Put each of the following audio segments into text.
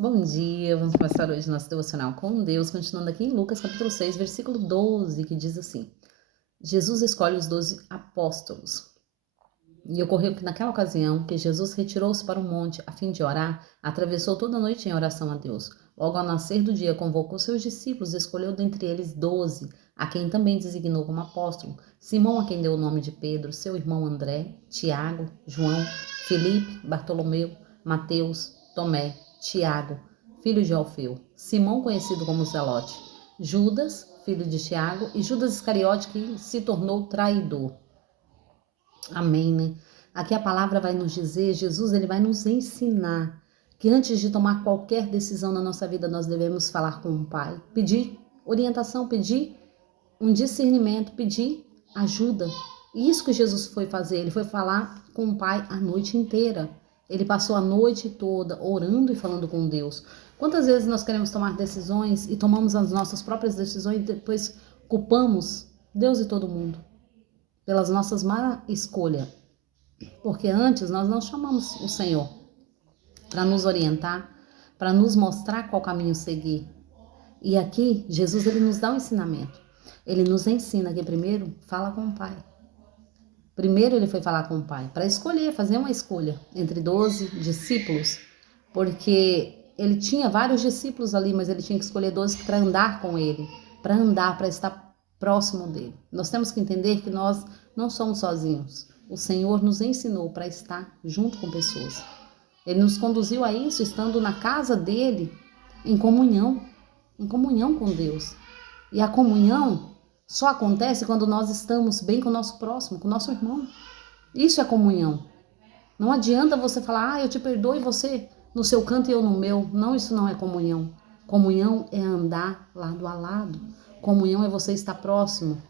Bom dia, vamos começar hoje nosso devocional com Deus, continuando aqui em Lucas capítulo 6, versículo 12, que diz assim: Jesus escolhe os 12 apóstolos. E ocorreu que naquela ocasião que Jesus retirou-se para o monte a fim de orar, atravessou toda a noite em oração a Deus. Logo ao nascer do dia convocou seus discípulos e escolheu dentre eles 12, a quem também designou como apóstolo: Simão, a quem deu o nome de Pedro, seu irmão André, Tiago, João, Filipe, Bartolomeu, Mateus, Tomé, Tiago, filho de Alfeu, Simão, conhecido como Zelote, Judas, filho de Tiago, e Judas Iscariote, que se tornou traidor. Amém, né? Aqui a palavra vai nos dizer, Jesus ele vai nos ensinar que antes de tomar qualquer decisão na nossa vida, nós devemos falar com o Pai, pedir orientação, pedir um discernimento, pedir ajuda. E isso que Jesus foi fazer, ele foi falar com o Pai a noite inteira. Ele passou a noite toda orando e falando com Deus. Quantas vezes nós queremos tomar decisões e tomamos as nossas próprias decisões e depois culpamos Deus e todo mundo pelas nossas má escolhas? Porque antes nós não chamamos o Senhor para nos orientar, para nos mostrar qual caminho seguir. E aqui Jesus ele nos dá um ensinamento. Ele nos ensina que primeiro fala com o Pai. Primeiro ele foi falar com o Pai para escolher, fazer uma escolha entre 12 discípulos, porque ele tinha vários discípulos ali, mas ele tinha que escolher 12 para andar com ele, para andar, para estar próximo dele. Nós temos que entender que nós não somos sozinhos. O Senhor nos ensinou para estar junto com pessoas. Ele nos conduziu a isso estando na casa dele, em comunhão com Deus. E a comunhão só acontece quando nós estamos bem com o nosso próximo, com o nosso irmão. Isso é comunhão. Não adianta você falar, eu te perdoo e você no seu canto e eu no meu. Não, isso não é comunhão. Comunhão é andar lado a lado. Comunhão é você estar próximo.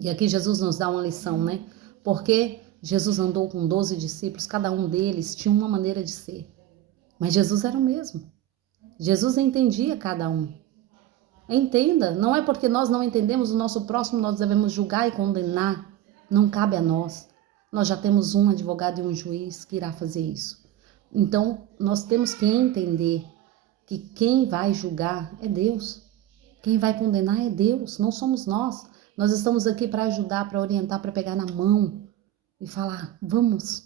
E aqui Jesus nos dá uma lição, né? Porque Jesus andou com 12 discípulos, cada um deles tinha uma maneira de ser. Mas Jesus era o mesmo. Jesus entendia cada um. Entenda, não é porque nós não entendemos o nosso próximo, nós devemos julgar e condenar. Não cabe a nós. Nós já temos um advogado e um juiz que irá fazer isso. Então, nós temos que entender que quem vai julgar é Deus. Quem vai condenar é Deus, não somos nós. Nós estamos aqui para ajudar, para orientar, para pegar na mão e falar, vamos,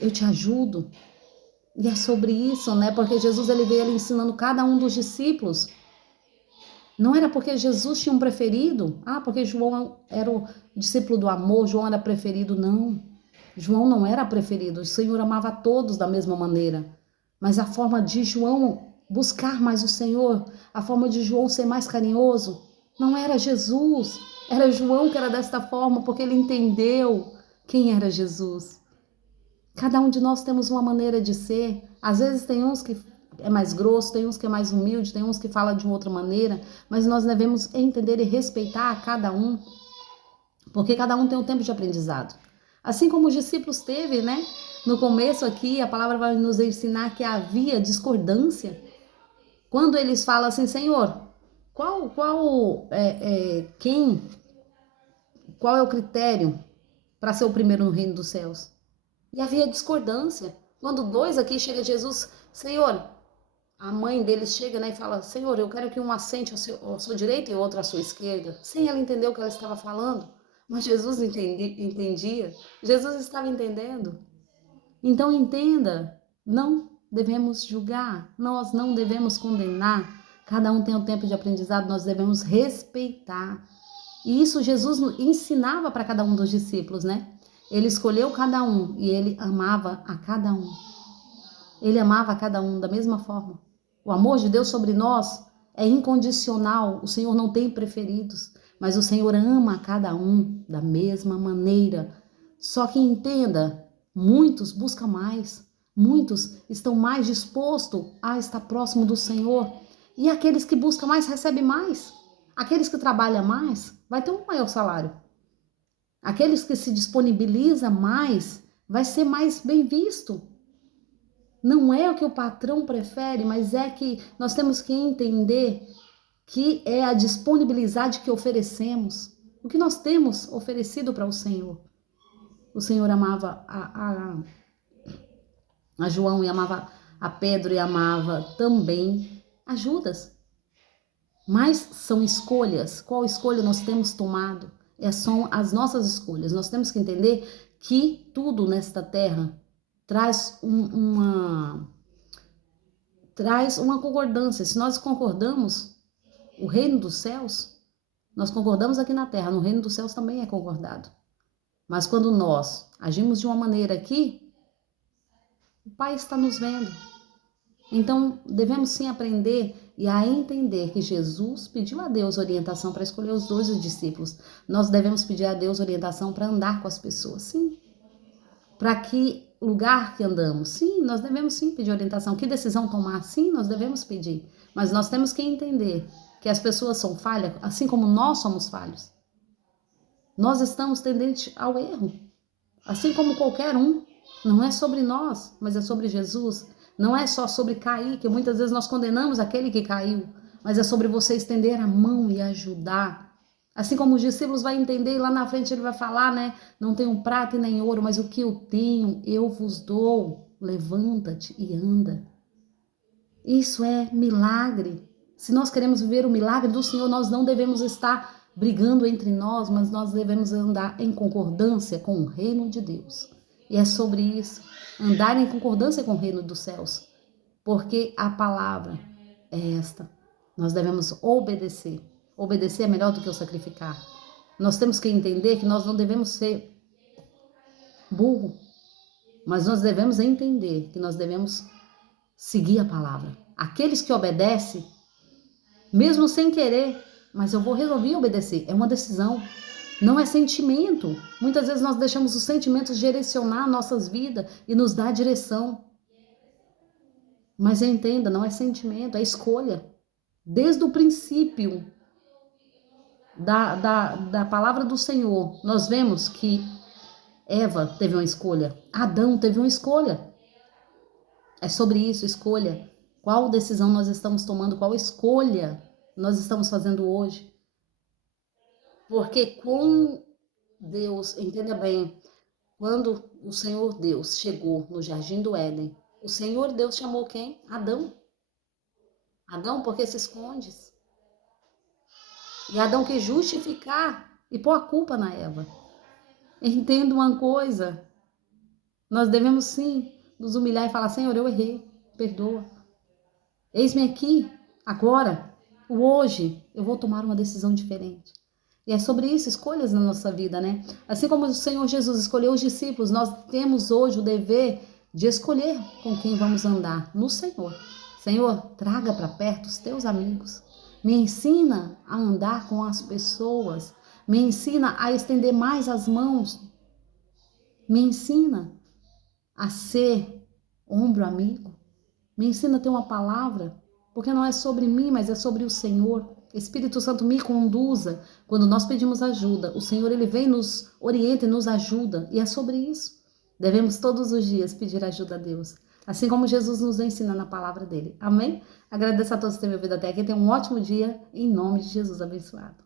eu te ajudo. E é sobre isso, né? Porque Jesus ele veio ali ensinando cada um dos discípulos. Não era porque Jesus tinha um preferido. Porque João era o discípulo do amor, João era preferido. Não. João não era preferido. O Senhor amava todos da mesma maneira. Mas a forma de João buscar mais o Senhor, a forma de João ser mais carinhoso, não era Jesus. Era João que era desta forma, porque ele entendeu quem era Jesus. Cada um de nós temos uma maneira de ser. Às vezes tem uns que é mais grosso, tem uns que é mais humilde, tem uns que fala de outra maneira, mas nós devemos entender e respeitar a cada um, porque cada um tem um tempo de aprendizado. Assim como os discípulos teve, né? No começo aqui, a palavra vai nos ensinar que havia discordância. Quando eles falam assim, Senhor, qual é o critério para ser o primeiro no reino dos céus? E havia discordância. Quando dois aqui chega Jesus, Senhor, a mãe deles chega, né, e fala, Senhor, eu quero que um assente à sua direita e o outro à sua esquerda. Sem ela entender o que ela estava falando. Mas Jesus entendia. Jesus estava entendendo. Então entenda, não devemos julgar, nós não devemos condenar. Cada um tem um tempo de aprendizado, nós devemos respeitar. E isso Jesus ensinava para cada um dos discípulos, né? Ele escolheu cada um e ele amava a cada um. Ele amava a cada um da mesma forma. O amor de Deus sobre nós é incondicional. O Senhor não tem preferidos, mas o Senhor ama a cada um da mesma maneira. Só que entenda, muitos buscam mais. Muitos estão mais dispostos a estar próximo do Senhor. E aqueles que buscam mais recebem mais. Aqueles que trabalham mais vai ter um maior salário. Aqueles que se disponibilizam mais vai ser mais bem visto. Não é o que o patrão prefere, mas é que nós temos que entender que é a disponibilidade que oferecemos. O que nós temos oferecido para o Senhor. O Senhor amava a João e amava a Pedro e amava também a Judas. Mas são escolhas. Qual escolha nós temos tomado? São as nossas escolhas. Nós temos que entender que tudo nesta terra traz traz uma concordância. Se nós concordamos, o reino dos céus, nós concordamos aqui na terra, no reino dos céus também é concordado. Mas quando nós agimos de uma maneira aqui, o Pai está nos vendo. Então, devemos sim aprender e a entender que Jesus pediu a Deus orientação para escolher os 12 discípulos. Nós devemos pedir a Deus orientação para andar com as pessoas, sim. Para que lugar que andamos, sim, nós devemos sim pedir orientação. Que decisão tomar, sim, nós devemos pedir. Mas nós temos que entender que as pessoas são falhas, assim como nós somos falhos. Nós estamos tendentes ao erro, assim como qualquer um. Não é sobre nós, mas é sobre Jesus. Não é só sobre cair, que muitas vezes nós condenamos aquele que caiu, mas é sobre você estender a mão e ajudar. Assim como os discípulos vão entender e lá na frente ele vai falar, né? Não tenho prata e nem ouro, mas o que eu tenho eu vos dou. Levanta-te e anda. Isso é milagre. Se nós queremos viver o milagre do Senhor, nós não devemos estar brigando entre nós, mas nós devemos andar em concordância com o reino de Deus. E é sobre isso, andar em concordância com o reino dos céus, porque a palavra é esta. Nós devemos obedecer. Obedecer é melhor do que o sacrificar. Nós temos que entender que nós não devemos ser burro, mas nós devemos entender que nós devemos seguir a palavra. Aqueles que obedecem, mesmo sem querer, mas eu vou resolver obedecer, é uma decisão. Não é sentimento. Muitas vezes nós deixamos os sentimentos direcionar nossas vidas e nos dar direção. Mas entenda, não é sentimento, é escolha. Desde o princípio da palavra do Senhor, nós vemos que Eva teve uma escolha, Adão teve uma escolha. É sobre isso, escolha. Qual decisão nós estamos tomando, qual escolha nós estamos fazendo hoje. Porque com Deus, entenda bem, quando o Senhor Deus chegou no Jardim do Éden, o Senhor Deus chamou quem? Adão. Adão, por que se escondes? E Adão quer justificar e pôr a culpa na Eva. Entenda uma coisa, nós devemos sim nos humilhar e falar, Senhor, eu errei, perdoa. Eis-me aqui, agora, o hoje, eu vou tomar uma decisão diferente. E é sobre isso, escolhas na nossa vida, né? Assim como o Senhor Jesus escolheu os discípulos, nós temos hoje o dever de escolher com quem vamos andar no Senhor. Senhor, traga para perto os teus amigos. Me ensina a andar com as pessoas. Me ensina a estender mais as mãos. Me ensina a ser ombro amigo. Me ensina a ter uma palavra, porque não é sobre mim, mas é sobre o Senhor. Espírito Santo me conduza. Quando nós pedimos ajuda, o Senhor ele vem, nos orienta e nos ajuda. E é sobre isso. Devemos todos os dias pedir ajuda a Deus. Assim como Jesus nos ensina na palavra dele. Amém? Agradeço a todos por terem me ouvido até aqui. Tenham um ótimo dia. Em nome de Jesus abençoado.